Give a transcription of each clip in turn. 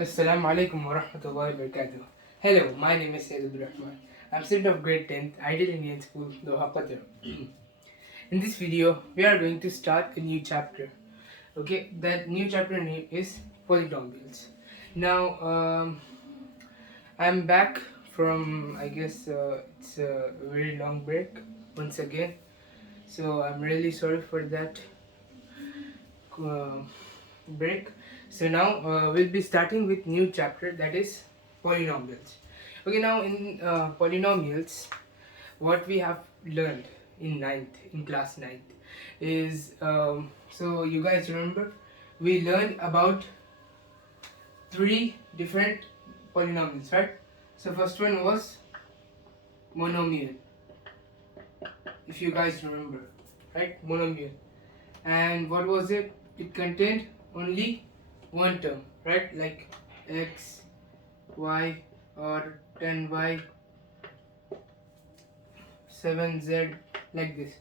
Assalamu alaikum wa rahmatullahi wa barakatuh. Hello, my name is Sayyid Rahman. I'm student of grade 10th, Ideal Indian School, Doha, Qatar. In this video, we are going to start a new chapter. Okay, that new chapter name is Polynomials. Now, I'm back from, I guess, it's a very long break once again. So, I'm really sorry for that uh, break. So now we'll be starting with new chapter, that is polynomials. Okay, now in polynomials, what we have learned in class ninth is so you guys remember we learned about three different polynomials, right? So first one was monomial, if you guys remember, right? Monomial. And what was it? It contained only one term, right? Like x, y, or 10y, 7z, like this.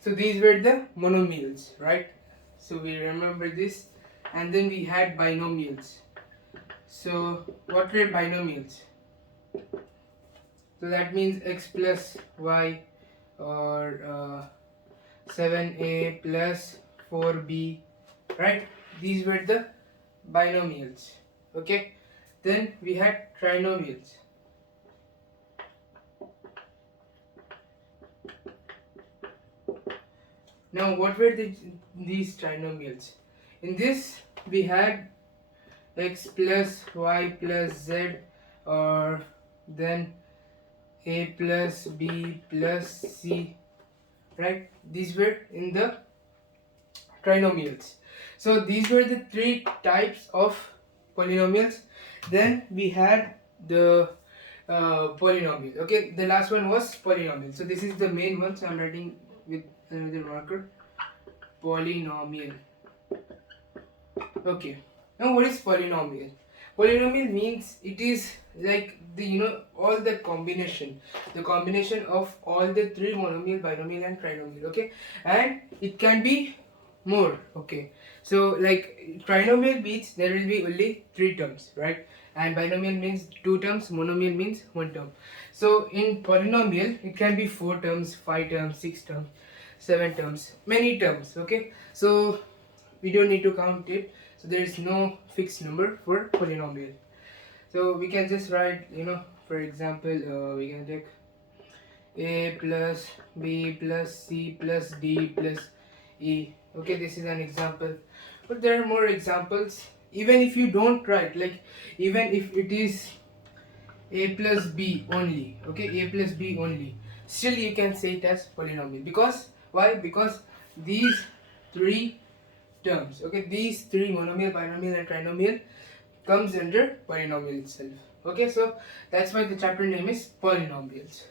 So these were the monomials, right? So we remember this. And then we had binomials. So what were binomials? So that means x plus y, or 7a plus 4b, right? These were the binomials. Okay, then we had trinomials. Now what were these trinomials? In this we had x plus y plus z, or then a plus b plus c, right? These were in the trinomials. So these were the three types of polynomials. Then we had the polynomial. Okay, the last one was polynomial. So this is the main one. So I'm writing with another marker, polynomial. Okay, now what is polynomial? Polynomial means it is like the all the combination of all the three monomial, binomial and trinomial. Okay, and it can be more. Okay, so like trinomial means there will be only three terms, right? And binomial means two terms, monomial means one term. So in polynomial it can be 4 terms, 5 terms, 6 terms, 7 terms, many terms. Okay, so we don't need to count it. So there is no fixed number for polynomial. So we can just write, for example, we can take a plus b plus c plus d plus e. Okay, this is an example, but there are more examples. Even if you don't write, like even if it is a plus b only, okay, a plus b only, still you can say it as polynomial. Because why? Because these three terms, okay, these three, monomial, binomial and trinomial, comes under polynomial itself. Okay, so that's why the chapter name is polynomials.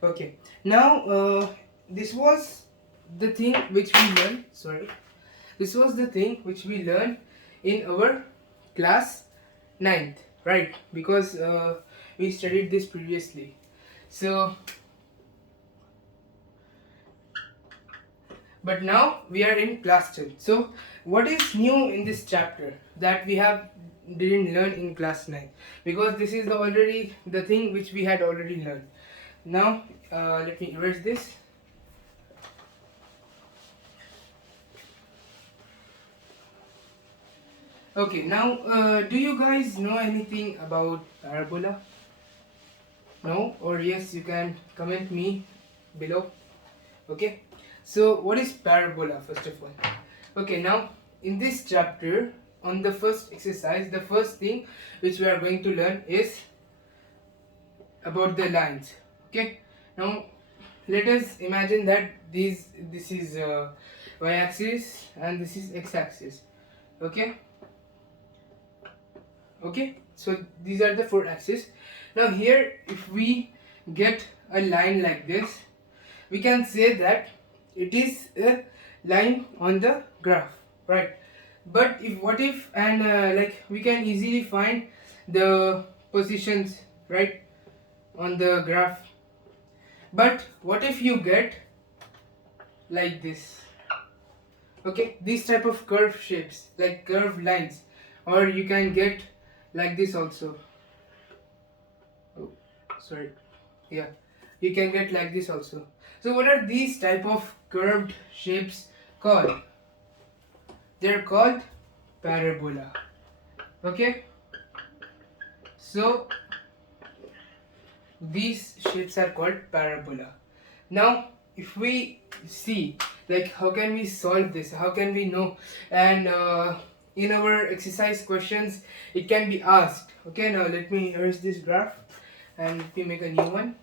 Okay, now this was the thing which we learned, this was the thing which we learned in our class 9th, right? Because we studied this previously. So but now we are in class 10. So what is new in this chapter that we didn't learn in class 9? Because this is already the thing which we had already learned. Now let me erase this. Okay, now do you guys know anything about parabola? No or yes, you can comment me below. Okay, so what is parabola first of all? Okay, now in this chapter, on the first exercise, the first thing which we are going to learn is about the lines. Okay, now let us imagine that this is y-axis and this is x-axis. Okay, so these are the four axes. Now here, if we get a line like this, we can say that it is a line on the graph, right? But what if, and like we can easily find the positions, right, on the graph. But what if you get like this? Okay, these type of curved shapes, like curved lines, or you can get like this also. Oh, sorry. Yeah, you can get like this also. So what are these type of curved shapes called? They're called parabola. Okay, so these shapes are called parabola. Now if we see, like, how can we solve this, how can we know, and in our exercise questions it can be asked. Okay, now let me erase this graph and let me make a new one.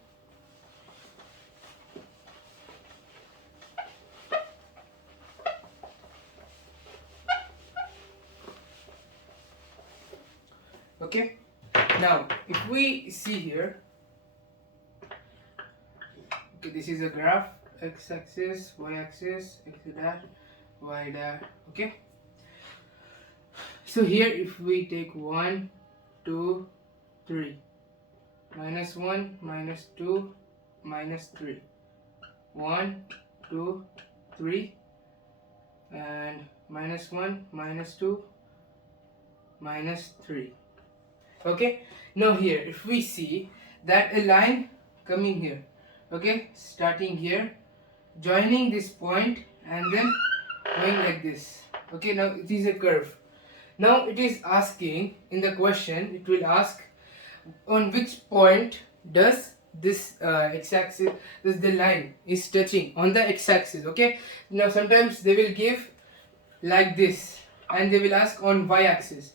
Okay, now if we see here, okay, this is a graph, x-axis, y-axis, x dash, y dash. Okay, so here if we take 1 2 3, minus 1 minus 2 minus 3, 1 2 3, and minus 1 minus 2 minus 3. Okay, now here if we see that a line coming here, okay, starting here, joining this point and then going like this. Okay, now it is a curve. Now it is asking, in the question it will ask on which point does this x-axis, does the line is touching on the x-axis. Okay, now sometimes they will give like this and they will ask on y-axis,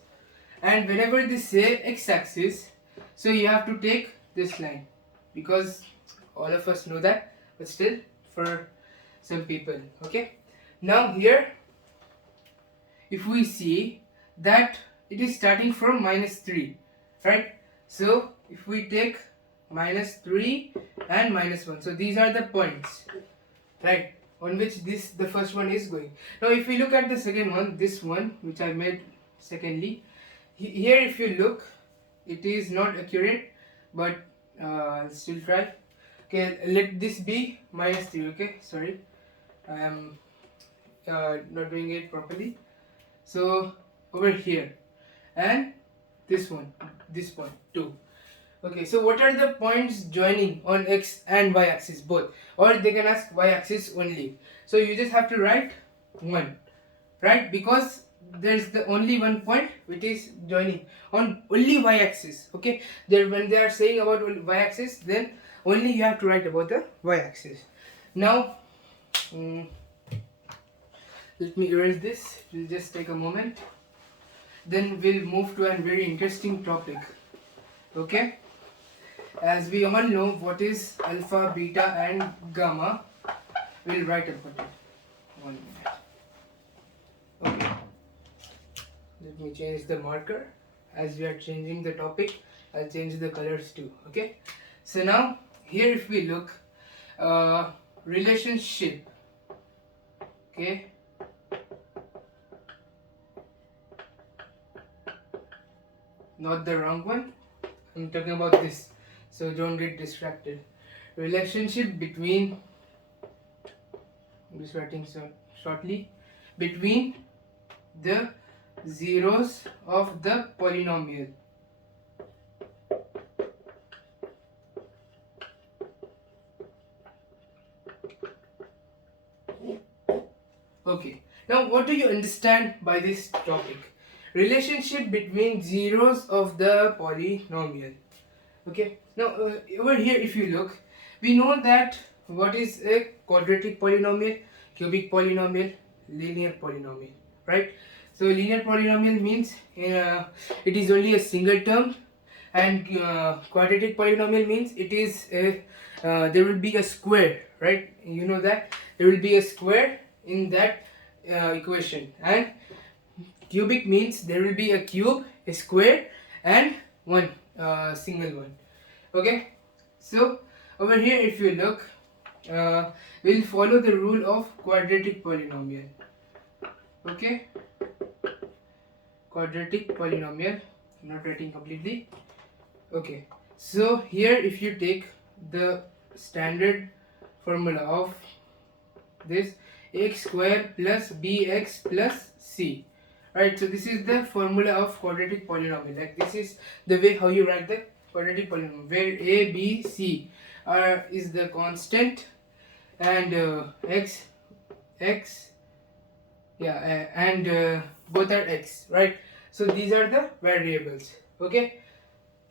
and whenever they say x-axis, so you have to take this line, because all of us know that, but still for some people. Okay, now here if we see that it is starting from minus 3, right? So if we take minus 3 and minus 1, so these are the points, right, on which this the first one is going. Now if we look at the second one, this one which I made secondly, here if you look, it is not accurate, but I'll still try. Okay, let this be minus 3. Okay, sorry, I am not doing it properly. So over here, and this one, this point 2. Okay, so what are the points joining on x and y axis both, or they can ask y axis only. So you just have to write 1, right, because there's the only one point which is joining on only y axis. Okay, there when they are saying about y axis, then only you have to write about the y axis. Now let me erase this, it will just take a moment, then we'll move to a very interesting topic. Okay, as we all know what is alpha, beta and gamma, we'll write about it. 1 minute. Okay, let me change the marker. As we are changing the topic, I'll change the colors too. Okay, so now here if we look, relationship, okay, not the wrong one, I'm talking about this, so don't get distracted. Relationship between, I'm just writing so shortly, between the zeros of the polynomial. Okay, now what do you understand by this topic? Relationship between zeros of the polynomial. Okay, now over here if you look, we know that what is a quadratic polynomial, cubic polynomial, linear polynomial, right? So linear polynomial means it is only a single term, and quadratic polynomial means it is a there will be a square, right? You know that there will be a square in that equation, and cubic means there will be a cube, a square, and one single one. Okay, so over here if you look, we'll follow the rule of quadratic polynomial. Okay, quadratic polynomial, I'm not writing completely. Okay, so here if you take the standard formula of this, x square plus bx plus c, right? So this is the formula of quadratic polynomial. Like this is the way how you write the quadratic polynomial, where a, b, c is the constant, and x, yeah, and both are x, right? So these are the variables. Okay,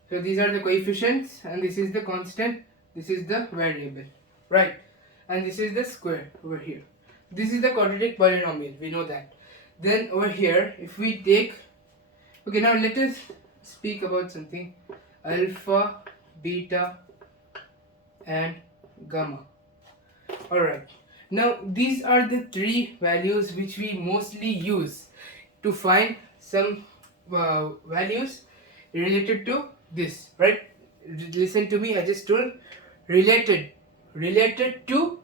so these are the coefficients, and this is the constant, this is the variable, right? And this is the square over here. This is the quadratic polynomial, we know that. Then over here, if we take, okay, now let us speak about something: alpha, beta, and gamma. Alright, now these are the three values which we mostly use to find some values related to this, right? Listen to me, I just told related to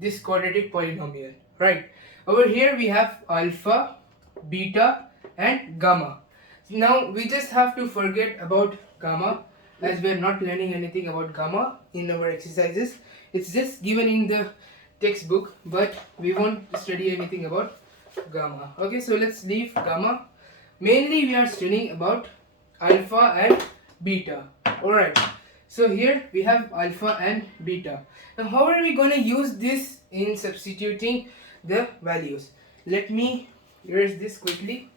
this quadratic polynomial, right? Over here we have alpha, beta, and gamma. Now we just have to forget about gamma, as we are not learning anything about gamma in our exercises. It's just given in the textbook, but we won't study anything about gamma. Okay, so let's leave gamma. Mainly we are studying about alpha and beta. Alright, so here we have alpha and beta. Now how are we going to use this in substituting the values? Let me erase this quickly.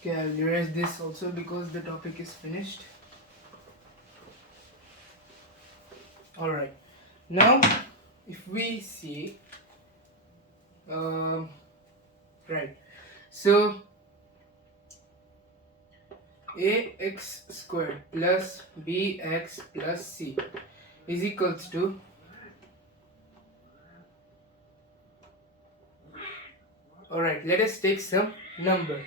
Okay, I'll erase this also because the topic is finished. Alright, now if we see, right, so ax squared plus bx plus c is equals to, alright, let us take some number,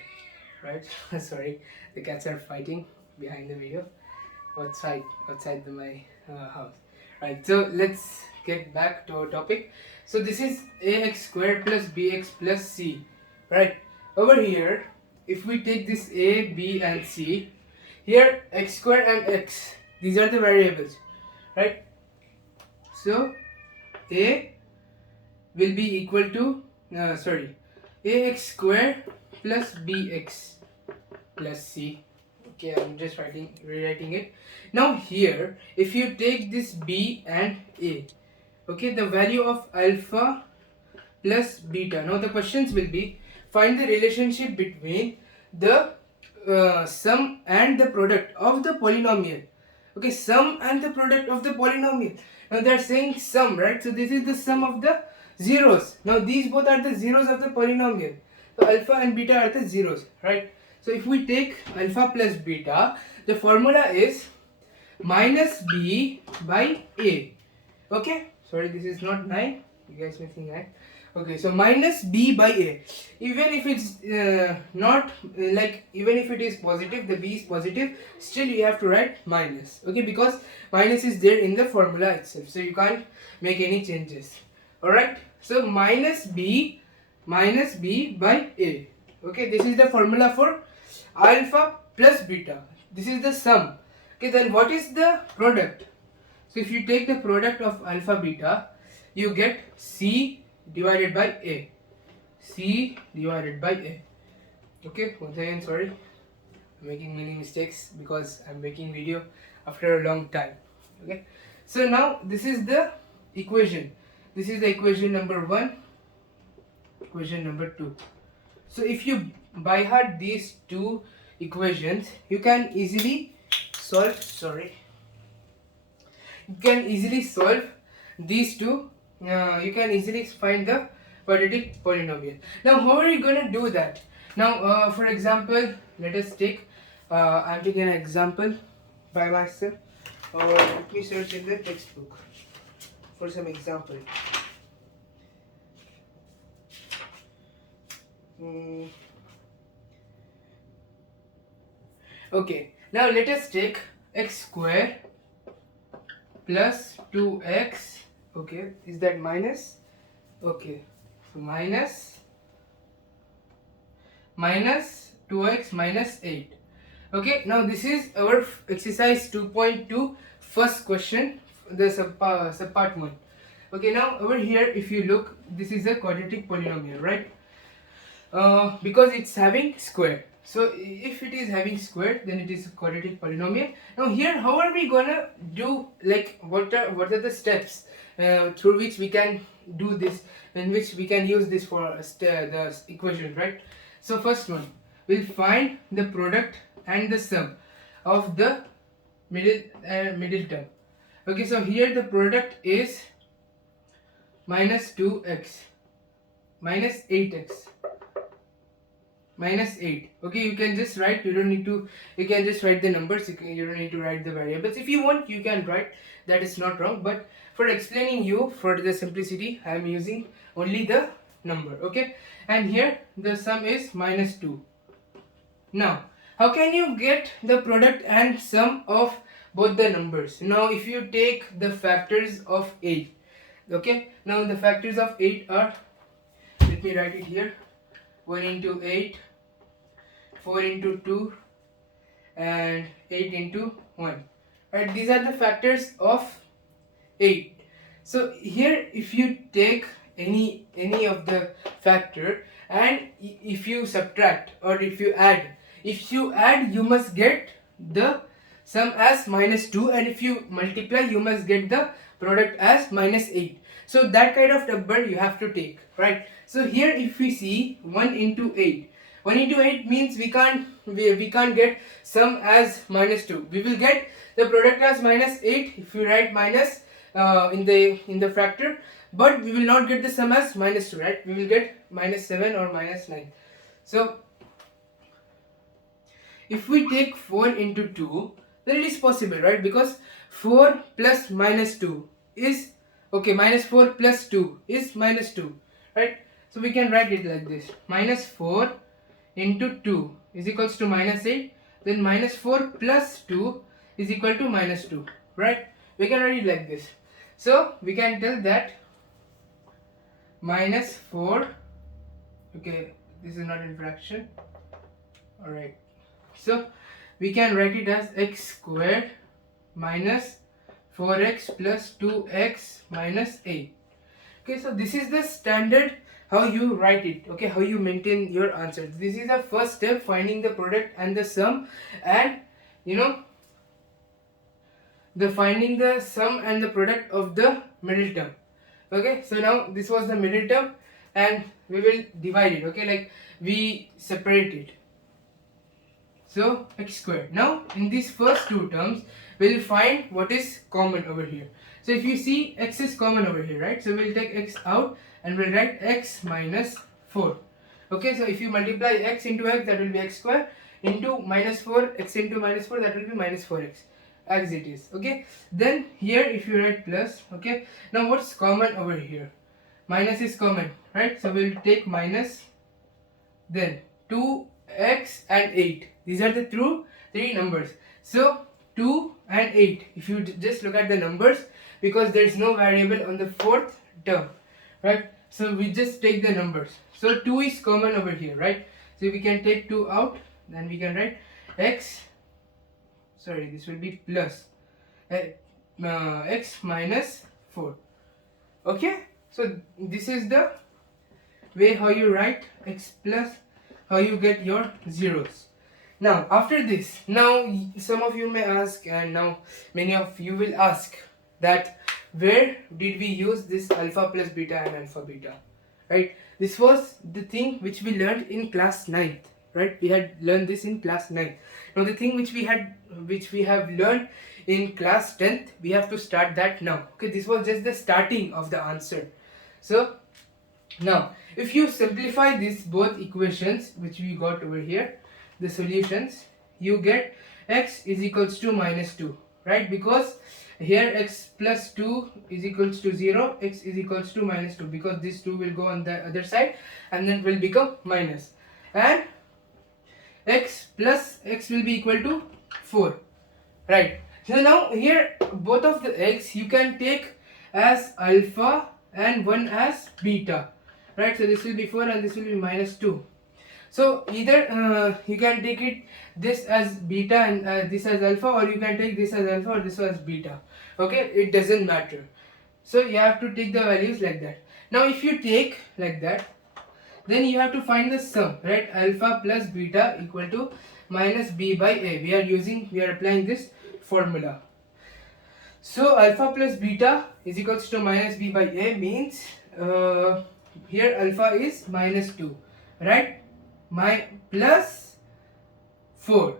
right? Sorry, the cats are fighting behind the video, outside my house. Right, so let's get back to our topic. So this is ax squared plus bx plus c, right? Over here, if we take this a, b, and c, here x squared and x, these are the variables, right? So a will be equal to ax squared plus bx plus c. Okay, I'm just rewriting it. Now here, if you take this b and a, okay, the value of alpha plus beta. Now the questions will be, find the relationship between the sum and the product of the polynomial. Okay, sum and the product of the polynomial. Now they are saying sum, right? So this is the sum of the zeros. Now these both are the zeros of the polynomial. So alpha and beta are the zeros, right? So if we take alpha plus beta, the formula is minus b by a. Okay, sorry, this is not 9. You guys may think 9. Okay, so minus b by a. Even if it's not even if it is positive, the b is positive, still you have to write minus. Okay, because minus is there in the formula itself, so you can't make any changes. Alright, so minus b by a. Okay, this is the formula for alpha plus beta. This is the sum. Okay, then what is the product? So if you take the product of alpha beta, you get c divided by a. C divided by a. Okay, once again, sorry, I'm making many mistakes because I'm making video after a long time. Okay, so now this is the equation. This is the equation number 1, equation number 2. So if you by heart these two equations, you can easily solve, you can easily solve these two. You can easily find the quadratic polynomial. Now how are you going to do that? Now for example, let us take I'm taking an example by myself, or let me search in the textbook for some example. Okay, now let us take x square plus 2x. Okay, is that minus? Okay, so minus 2x minus 8. Okay, now this is our exercise 2.2 first question, the sub part 1. Okay, now over here if you look, this is a quadratic polynomial, right? Because it's having square. So if it is having square, then it is a quadratic polynomial. Now here, how are we gonna do, like what are the steps through which we can do this, in which we can use this for the equation, right? So first one, we'll find the product and the sum of the middle term. Okay, so here the product is minus 2x minus 8x minus 8. Okay, you can just write, you don't need to, you can just write the numbers, you don't need to write the variables. If you want, you can write, that is not wrong, but for explaining you, for the simplicity, I am using only the number. Okay, and here the sum is minus 2. Now how can you get the product and sum of both the numbers? Now if you take the factors of 8, okay, now the factors of 8 are, let me write it here, 1 into 8, 4 into 2, and 8 into 1. Right, these are the factors of 8. So here if you take any of the factor, and if you subtract or if you add, you must get the sum as minus 2, and if you multiply, you must get the product as minus 8. So that kind of number you have to take, right? So here if we see 1 into 8, 1 into 8 means we can't get sum as minus 2. We will get the product as minus 8 if we write minus in the factor, but we will not get the sum as minus 2, right? We will get minus 7 or minus 9. So if we take 4 into 2, then it is possible, right? Because 4 plus minus 2 is, okay, minus 4 plus 2 is minus 2, right? So we can write it like this, minus 4 into 2 is equals to minus 8, then minus 4 plus 2 is equal to minus 2, right? We can write it like this. So we can tell that minus 4, okay, this is not in fraction, alright, so we can write it as x squared minus 4x plus 2x minus 8. Okay, so this is the standard how you write it, okay, how you maintain your answer. This is the first step, finding the product and the sum, and the finding the sum and the product of the middle term. Okay, so now this was the middle term, and we will divide it, okay, like we separate it. So x squared. Now in these first two terms, we'll find what is common over here. So if you see, x is common over here, right? So we'll take x out and we'll write x minus 4. Okay, so if you multiply x into x, that will be x square, into minus 4, x into minus 4, that will be minus 4x, as it is. Okay, then here if you write plus, okay, now what's common over here? Minus is common, right? So we'll take minus, then 2x and 8. These are the three numbers. So 2 and 8, if you just look at the numbers, because there is no variable on the fourth term, right? So we just take the numbers. So 2 is common over here, right? So we can take 2 out, then we can write x, sorry, this will be plus x minus 4. Okay, so this is the way how you write x plus, how you get your zeros. Now after this, now some of you may ask, and now many of you will ask, that where did we use this alpha plus beta and alpha beta, right? This was the thing which we learned in class 9th, right? We had learned this in class 9th. Now the thing which we have learned in class 10th, we have to start that now. Okay, this was just the starting of the answer. So now if you simplify these both equations which we got over here, the solutions, you get x is equals to minus 2, right? Because here x plus 2 is equals to 0, x is equals to minus 2, because this 2 will go on the other side and then will become minus, and x plus x will be equal to 4, right? So now here both of the x you can take as alpha and one as beta, right? So this will be 4 and this will be minus 2. So either you can take it this as beta and this as alpha, or you can take this as alpha or this as beta. Okay, it doesn't matter. So you have to take the values like that. Now if you take like that, then you have to find the sum, right? Alpha plus beta equal to minus b by a. We are applying this formula. So alpha plus beta is equals to minus b by a means here alpha is minus 2, right? My plus 4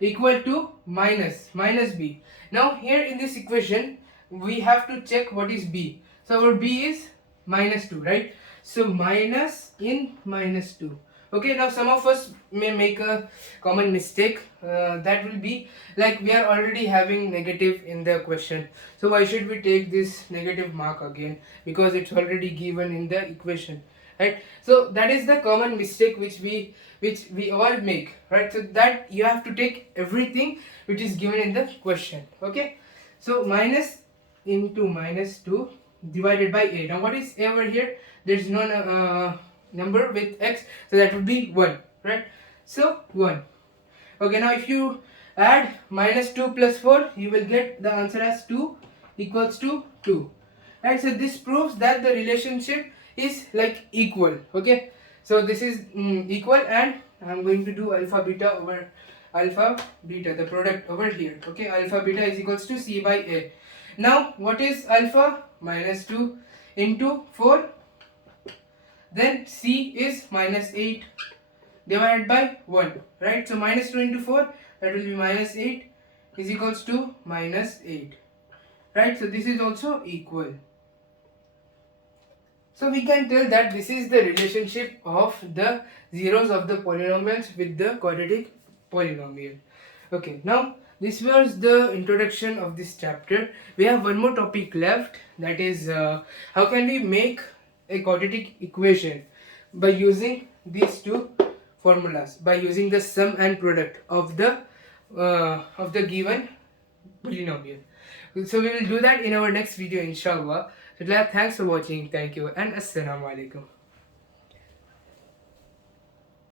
equal to minus b. Now here in this equation we have to check what is b. So our b is minus 2, right? So minus in minus 2. Okay, now some of us may make a common mistake, that will be like we are already having negative in the question, so why should we take this negative mark again, because it's already given in the equation, right? So that is the common mistake which we all make, right? So that you have to take everything which is given in the question. Okay, so minus into minus 2 divided by a. Now what is a over here? There is no number with x, so that would be 1, right? So 1. Okay, now if you add minus 2 plus 4, you will get the answer as 2 equals to 2, right? So this proves that the relationship is like equal. Okay, so this is equal, and I'm going to do alpha beta over alpha beta, the product over here. Okay, alpha beta is equals to c by a. Now what is alpha? Minus 2 into 4, then c is minus 8 divided by 1, right? So minus 2 into 4, that will be minus 8 is equals to minus 8, right? So this is also equal. So we can tell that this is the relationship of the zeros of the polynomials with the quadratic polynomial. Okay, now this was the introduction of this chapter. We have one more topic left, that is how can we make a quadratic equation by using these two formulas, by using the sum and product of the given polynomial. So we will do that in our next video, inshallah. So thanks for watching. Thank you and assalamu alaikum.